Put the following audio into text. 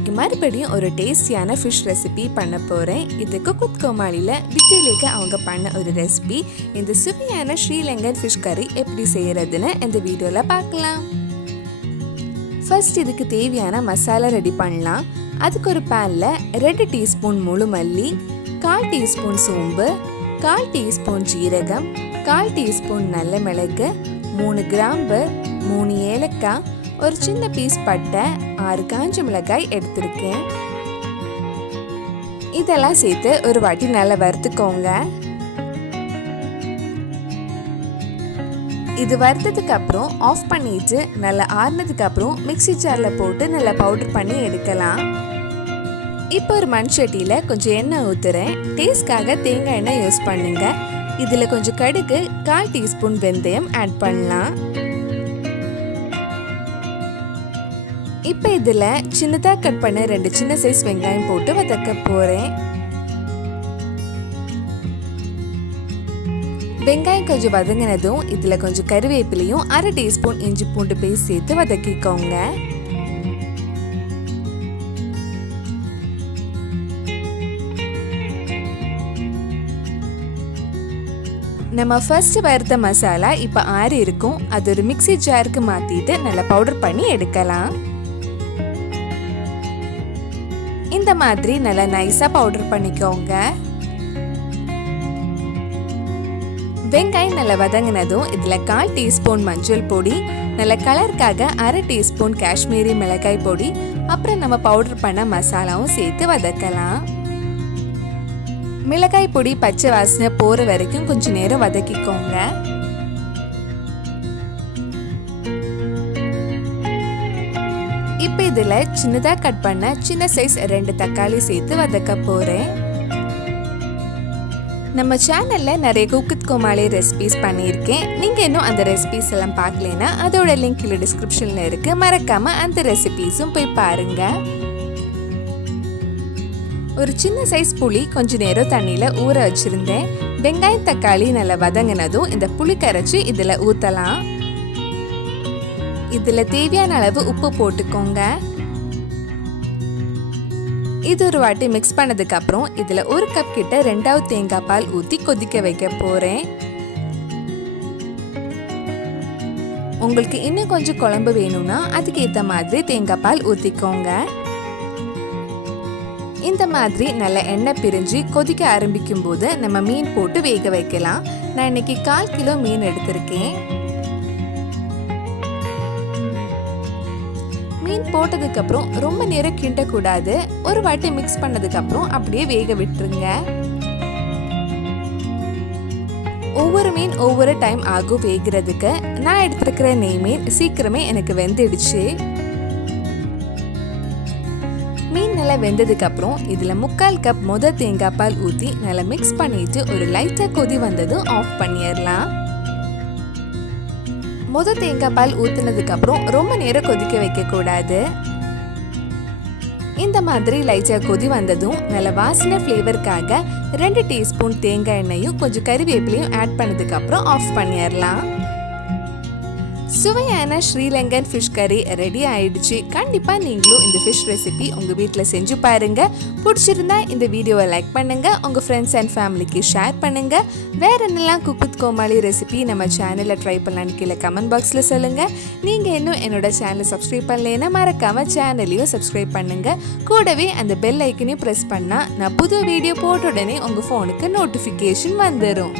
இன்னைக்கு மறுபடியும் ஒரு டேஸ்டியான ஃபிஷ் ரெசிபி பண்ண போகிறேன். இது குக் வித் கோமாளியில் வித்தியிலேக்கு அவங்க பண்ண ஒரு ரெசிபி. இந்த சுவையான ஸ்ரீலங்கன் ஃபிஷ் கறி எப்படி செய்கிறதுன்னு இந்த வீடியோவில் பார்க்கலாம். ஃபர்ஸ்ட் இதுக்கு தேவையான மசாலா ரெடி பண்ணலாம். அதுக்கு ஒரு பேனில் 2 டீஸ்பூன் முழு மல்லி, 1/4 டீஸ்பூன் சோம்பு, 1/4 டீஸ்பூன் ஜீரகம், 1/4 டீஸ்பூன் நல்ல மிளகு, 3 கிராம்பு, 3 ஏலக்காய், ஒரு சின்ன பீஸ் பட்டை, 6 காஞ்ச மிளகாய் எடுத்திருக்கேன். இதெல்லாம் சேர்த்து ஒரு வாட்டி நல்லா வறுத்துக்கோங்க. இது வறுத்ததுக்கு அப்புறம் ஆஃப் பண்ணிட்டு நல்லா ஆறுனதுக்கு அப்புறம் மிக்ஸி ஜாரில் போட்டு நல்லா பவுடர் பண்ணி எடுக்கலாம். இப்போ ஒரு மண் சட்டியில் கொஞ்சம் எண்ணெய் ஊற்றுறேன். டேஸ்ட்காக தேங்காய் எண்ணெய் யூஸ் பண்ணுங்க. இதில் கொஞ்சம் கடுகு, 1/4 டீஸ்பூன் வெந்தயம் ஆட் பண்ணலாம். இப்போ இதில் சின்னதாக கட் பண்ண 2 சின்ன சைஸ் வெங்காயம் போட்டு வதக்க போகிறேன். வெங்காயம் கொஞ்சம் வதங்கினதும் இதில் கொஞ்சம் கருவேப்பிலையும் 1/2 டீஸ்பூன் இஞ்சி பூண்டு பேஸ்ட் சேர்த்து வதக்கிக்கோங்க. நம்ம ஃபர்ஸ்ட் வறுத்த மசாலா இப்போ ஆறி இருக்கும். அது ஒரு மிக்ஸி ஜாருக்கு மாற்றிட்டு நல்லா பவுடர் பண்ணி எடுக்கலாம். இந்த மாதிரி நல்லா நைஸா பவுடர் பண்ணிக்கோங்க. வெங்காயம் நல்லா வதங்கினதும் இதுல 1/4 டீஸ்பூன் மஞ்சள் பொடி, நல்ல கலருக்காக 1/2 டீஸ்பூன் காஷ்மீரி மிளகாய் பொடி, அப்புறம் நம்ம பவுடர் பண்ண மசாலாவும் சேர்த்து வதக்கலாம். மிளகாய் பொடி பச்சை வாசனை போற வரைக்கும் கொஞ்ச நேரம் வதக்கிக்கோங்க. இப்போ இதில் சின்னதாக கட் பண்ண சின்ன சைஸ் 2 தக்காளி சேர்த்து வதக்க போகிறேன். நம்ம சேனலில் நிறைய குக் வித் கோமாளி ரெசிபிஸ் பண்ணியிருக்கேன். நீங்கள் இன்னும் அந்த ரெசிபிஸ் எல்லாம் பார்க்கலனா அதோட லிங்க் கீழே டிஸ்கிரிப்ஷனில் இருக்குது. மறக்காமல் அந்த ரெசிபிஸும் போய் பாருங்கள். ஒரு சின்ன சைஸ் புளி கொஞ்ச நேரம் தண்ணியில் ஊற வச்சுருந்தேன். வெங்காயம் தக்காளி நல்லா வதங்கினதும் இந்த புளி கரைச்சி இதில் ஊற்றலாம். இதில் தேவையான அளவு உப்பு போட்டுக்கோங்க. இது ஒரு வாட்டி மிக்ஸ் பண்ணதுக்கு அப்புறம் இதில் 1 கப் கிட்ட 2வது தேங்காய் பால் ஊற்றி கொதிக்க வைக்க போகிறேன். உங்களுக்கு இன்னும் கொஞ்சம் குழம்பு வேணும்னா அதுக்கு ஏற்ற மாதிரி தேங்காய் பால் ஊற்றிக்கோங்க. இந்த மாதிரி நல்ல எண்ணெய் பிரிஞ்சு கொதிக்க ஆரம்பிக்கும் போது நம்ம மீன் போட்டு வேக வைக்கலாம். நான் இன்னைக்கு 1/4 கிலோ மீன் எடுத்திருக்கேன். மீன் போட்டதுக்கு அப்புறம் ரொம்ப நேரம் கிண்டக்கூடாது. ஒரு வாட்டி மிக்ஸ் பண்ணதுக்கு அப்புறம் அப்படியே வேக விட்டுருங்க. ஒவ்வொரு மீன் ஒவ்வொரு டைம் ஆகும் வேகிறதுக்கு. நான் எடுத்திருக்கிற நெய் மீன் சீக்கிரமே எனக்கு வெந்துடுச்சு. மீன் நல்லா வெந்ததுக்கு அப்புறம் இதுல 3/4 கப் தேங்காய் பால் ஊற்றி நல்லா மிக்ஸ் பண்ணிட்டு ஒரு லைட்டா கொதி வந்ததும் ஆஃப் பண்ணிடலாம். தேங்காய் பால் ஊத்துனதுக்கு அப்புறம் ரொம்ப நேரம் கொதிக்க வைக்க கூடாது. இந்த மாதிரி லைட்டா கொதி வந்ததும் நல்ல வாசனை ஃப்ளேவருக்காக 2 டீஸ்பூன் தேங்காய் எண்ணெயும் கொஞ்சம் கறிவேப்பிலையும் ஆட் பண்ணதுக்கு அப்புறம் ஆஃப் பண்ணிடலாம். சுவையான ஸ்ரீலங்கன் ஃபிஷ் கறி ரெடி ஆயிடுச்சு. கண்டிப்பா நீங்களும் இந்த ஃபிஷ் ரெசிபி உங்க வீட்டில் செஞ்சு பாருங்க. பிடிச்சிருந்தா இந்த வீடியோவை லைக் பண்ணுங்க, உங்க ஃப்ரெண்ட்ஸ் அண்ட் ஃபேமிலிக்கு ஷேர் பண்ணுங்க. வேற என்னெல்லாம் குக் வித் கோமாளி ரெசிபி நம்ம சேனலில் ட்ரை பண்ணலான்னு கீழே கமெண்ட் பாக்ஸில் சொல்லுங்க. நீங்க இன்னும் என்னோட சேனலை சப்ஸ்கிரைப் பண்ணலைன்னா மறக்காம சேனலையும் சப்ஸ்கிரைப் பண்ணுங்க. கூடவே அந்த பெல் ஐக்கனையும் ப்ரெஸ் பண்ணா நான் புது வீடியோ போட்ட உடனே உங்க ஃபோனுக்கு நோட்டிஃபிகேஷன் வந்துடும்.